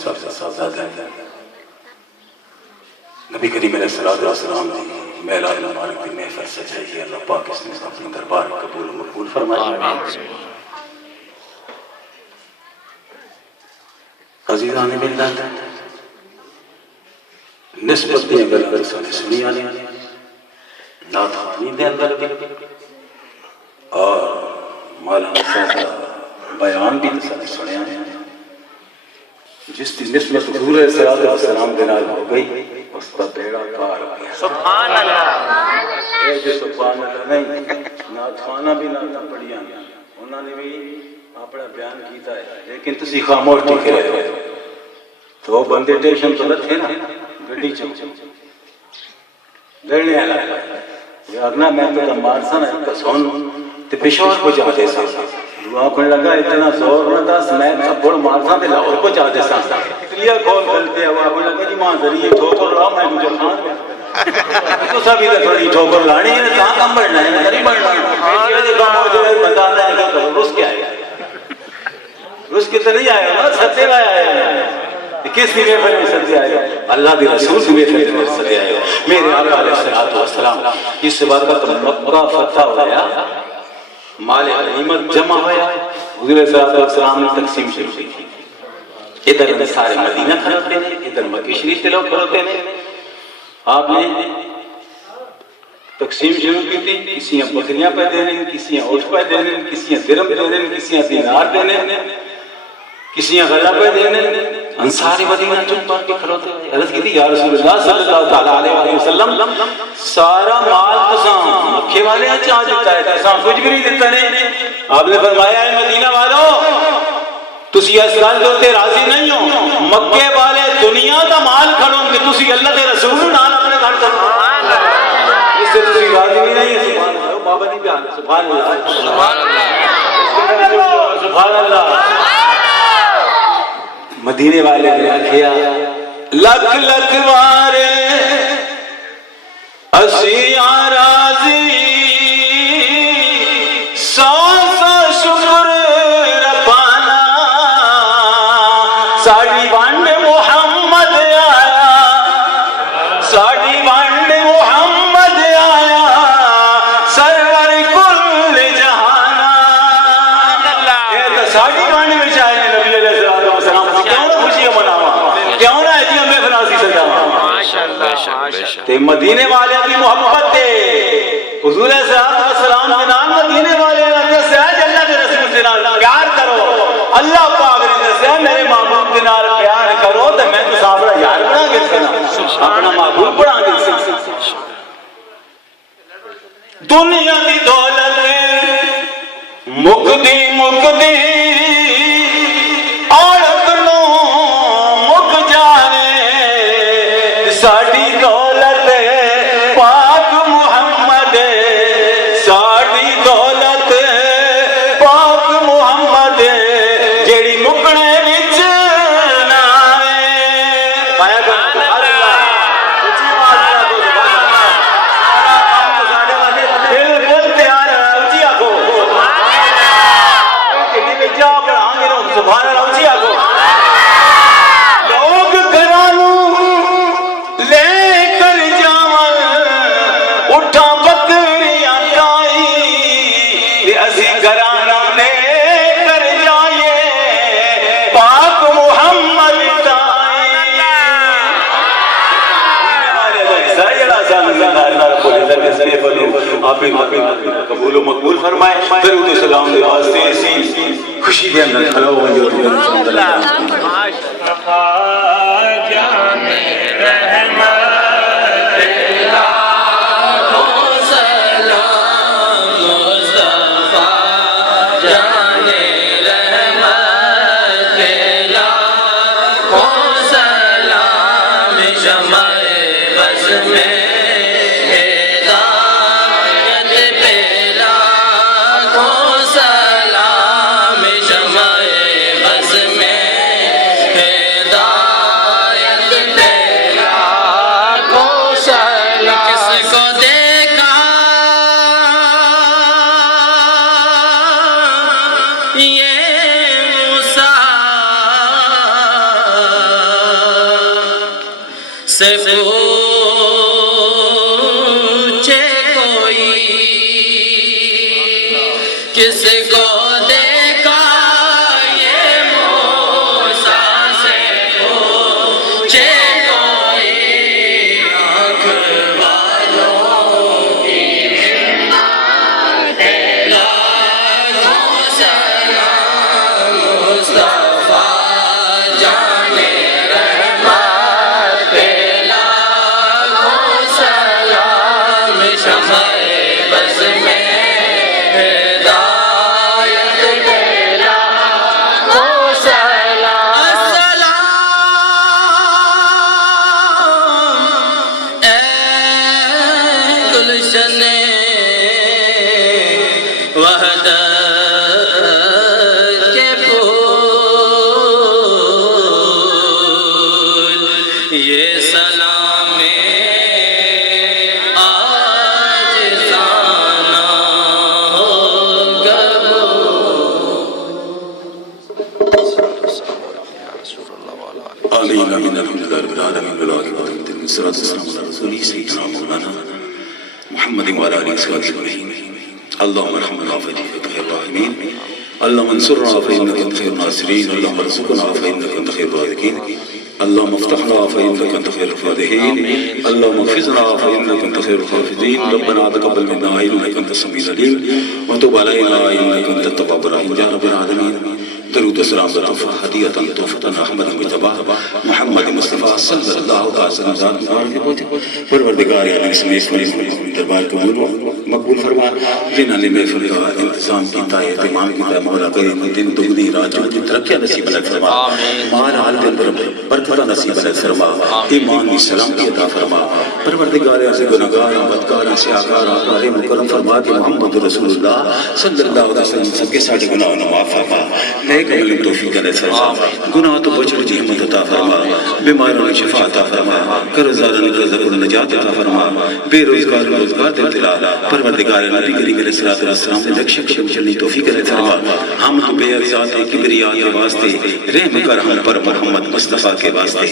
صاحب سے صاحبزادہ ہیں نبی کریم علیہ السلام نے میلاد مبارک کی محفل سجائی ہے اللہ پاک اس نے اپنے دربار قبول و مقبول فرمائے عزیزان ملت نسبت دیں اگر سنے سنی آنے نات خوانی دے اندر بھی اور مولانا صاحب بیان بھی تصانی سنے آنے جس کی نسبت حضور صلی اللہ علیہ وسلم کے نال ہو گئی اس کا بیڑا پار ہو گیا سبحان اللہ اے جو سبحان اللہ نہیں نات خوانا بھی نہ پڑھیا انہوں نے بھی اپنا بیان کیتا ہے لیکن تسی خاموش ٹھیکے رہے ہو تو وہ بندے ٹیشن تو لت ہے نا گڑی چم لڑنے آلا یہ اگنا میں تو مار سا نا ایک سون تے پشور کو جاتے سا دعا کرنے لگا اتنا زور نہ دس میں تھپڑ مار سا تے لاہور کو جاتے سا کلیا کھول کھلتے ہوا کو لگا جی ماں ذریعے ٹھوکر رہا میں مجھے خان میں تو سبھی کا تھوڑی ٹھوکر لانی ہے کہاں کم بڑھنا ہے نہیں بڑھنا ہے پیچھے کام ہو جائے بتانا ہے کہ روس کیا ہے روس کی تو نہیں آئے گا ستے آیا ہے کس کی محفل میں سدے آئے گا اللہ دی رسول کی محفل میں سدے آئے گا میرے آقا علیہ السلام اس بات کا مکہ فتح ہو گیا مال غنیمت جمع ہوا حضور صلی اللہ علیہ وسلم نے تقسیم شروع کی ادھر سارے مدینہ کھڑوتے ہیں ادھر مکی شریف کے لوگ کھڑوتے ہیں آپ نے تقسیم شروع کی تھی کسی بکریاں پہ دینے کسی اونٹ پہ دینے کسی درم دینے کسی دینار دینے کسی غلہ پہ دینے انصاری مدینہ چن پار کے کھڑوتے ہیں عرض کی تھی یا رسول اللہ صلی اللہ تعالیٰ علیہ وسلم سارا مال تساں مکے والے ہیں چاہ دیتا ہے تساں کچھ بھی نہیں دیتا نہیں آپ نے فرمایا ہے مدینہ والوں تسی اس گل دوتے راضی نہیں ہو مکے والے دنیا دا مال کھڑوں کہ تسی اللہ کے رسول نال اپنے گھر کرو اس سے تسی راضی نہیں ہے سبحان اللہ بابا نہیں بیان سبحان اللہ سبحان اللہ سبحان اللہ مدینے والے نے کیا لکھ لکھ وارے اسیاں راضی سو سو شکر ربانا ساڑی وانڈ محمد آیا ساڑی وانڈ محمد آیا سرور کل جہانا یہ تو ساڑی وانڈ میں چاہے نبی علیہ السلام تے مدینے والے کی محبت تے حضور صلی اللہ علیہ وسلم کے نام مدینے والے نے سہج اللہ کے رسول کے نال پیار کرو اللہ پاک نے دسیا میرے محبوب کے نال پیار کرو تے میں تو سامنا یار بنا کے اپنا محبوب بنا کے دنیا دی دولت مکدی مکدی عورت نو مک جانے ساڑی دولت پاک محمد ساڑی دولت پاک محمد جیڑی مکنے وچ نہ آوے پایا گا اللہ اچھی آواز نہ کو سبحان اللہ بالکل تیار ہے اچھی آکھو کتنی میں جا پڑھاں گے سبحان اللہ اچھی آکھو لوگ گھرانوں لے کر جاون اٹھا بکریاں کائی یہ اسی گھرانا لے کر جائے پاک محمد تائی آپ قبول و مقبول فرمائے درود و سلام دے واسطے اسی خوشی دے اندر کھڑا ہو جو جمائے بس میں ہدایت سے پوچھے کوئی کس کو دیکھا یہ موسیٰ سے پوچھے کوئی آنکھ والوں کی ہمت لاکھوں سلام مصطفیٰ جانے رحمت لاکھوں سلام شمع بز میں ہدایت کے لاکھوں سلام السلام اے گلشن وحدت کے پھول یہ سلام آج زانا ہو آمین آمین الحمدللہ رب العالمین والعاقبۃ للمتقین والصلاۃ والسلام علی رسول سیدنا مولانا محمد وعلی آلہ وصحبہ اجمعین اللهم ارحمنا فإنك خير الراحمين اللهم انصرنا فإنك أنت خير الناصرين اللهم ارزقنا فإنك أنت خير الرازقين اللهم افتحنا فإنك أنت خير الفاتحين اللهم احفظنا فإنك أنت خير الحافظين ربنا تقبل منا إنك أنت السميع العليم وتب علينا إنك أنت التواب الرحيم يا رب العالمين درود و سلام لطف حدیۃ تحفۃ احمد مجتبی محمد مصطفیٰ صلی اللہ علیہ وسلم پروردگار عالم سمیت دربار قبول مقبول فرما جنہوں نے محفل کا انتظام کیتا ہے اہتمام کیتا ہے مولا کریم دن دگنی رات چوگنی ترقیاں نصیب علیہ فرما مال حال کے اندر برکتہ نصیب علیہ فرما ایمان کی سلامتی عطا فرما پروردگار سے گناہگار بدکار سے آکار عالم کرم فرما کہ محمد رسول اللہ صلی اللہ علیہ وسلم سب کے ساتھ گناہوں نے معاف فرما نیک عمل توفیق علیہ فرما گناہ تو بچڑ جی ہمت عطا فرما بیماروں نے شفا عطا فرما قرضداروں نے قرض کو نجات عطا فرما بے روزگار روزگار دے دلا پروردگار نبی کریم علیہ الصلوۃ والسلام نے لکش چلنی توفیق علیہ فرما ہم بے عزت کبریا کے واسطے رحم کر ہم پر محمد مصطفیٰ کے واسطے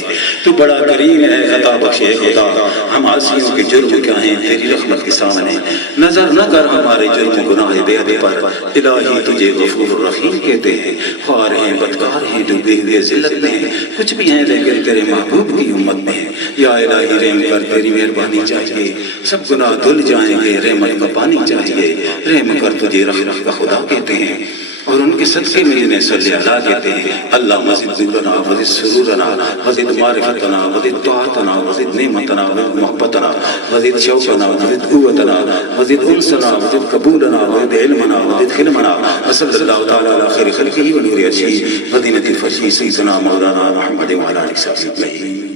تو بڑا کریم ہے عطا بخش ہے خدا ہم عاصیوں کے جرم کیا ہیں تیری رحمت کے سامنے نظر نہ کر ہمارے جرم گناہ بے ادب پر الہی تجھے غفور الرحیم کہتے ہیں خوار ہیں بدکار ہیں ڈوبے ہوئے ذلت میں ہیں کچھ بھی ہیں لیکن تیرے محبوب کی امت میں ہیں یا الہی رحم کر تیری مہربانی چاہیے سب گناہ دھل جائیں گے رحمت کا پانی چاہیے رحم کر تجھے رحمت کا خدا کہتے ہیں اور ان کے صدقے میں انہیں صلی اللہ کہتے ہیں اللہ مزید ذکرنا وزد سرورنا وزد معرفتنا وزد طاعتنا وزد نعمتنا وزد محبتنا وزد شوقنا وزد قوتنا وزد انسنا وزد قبولنا وزد علمنا وزد خلمنا وصلی اللہ تعالی علی خیر خلقہ ونور عرشہ مدینہ الفرش سیدنا مولانا محمد وعلی آلہ وصحبہ اجمعین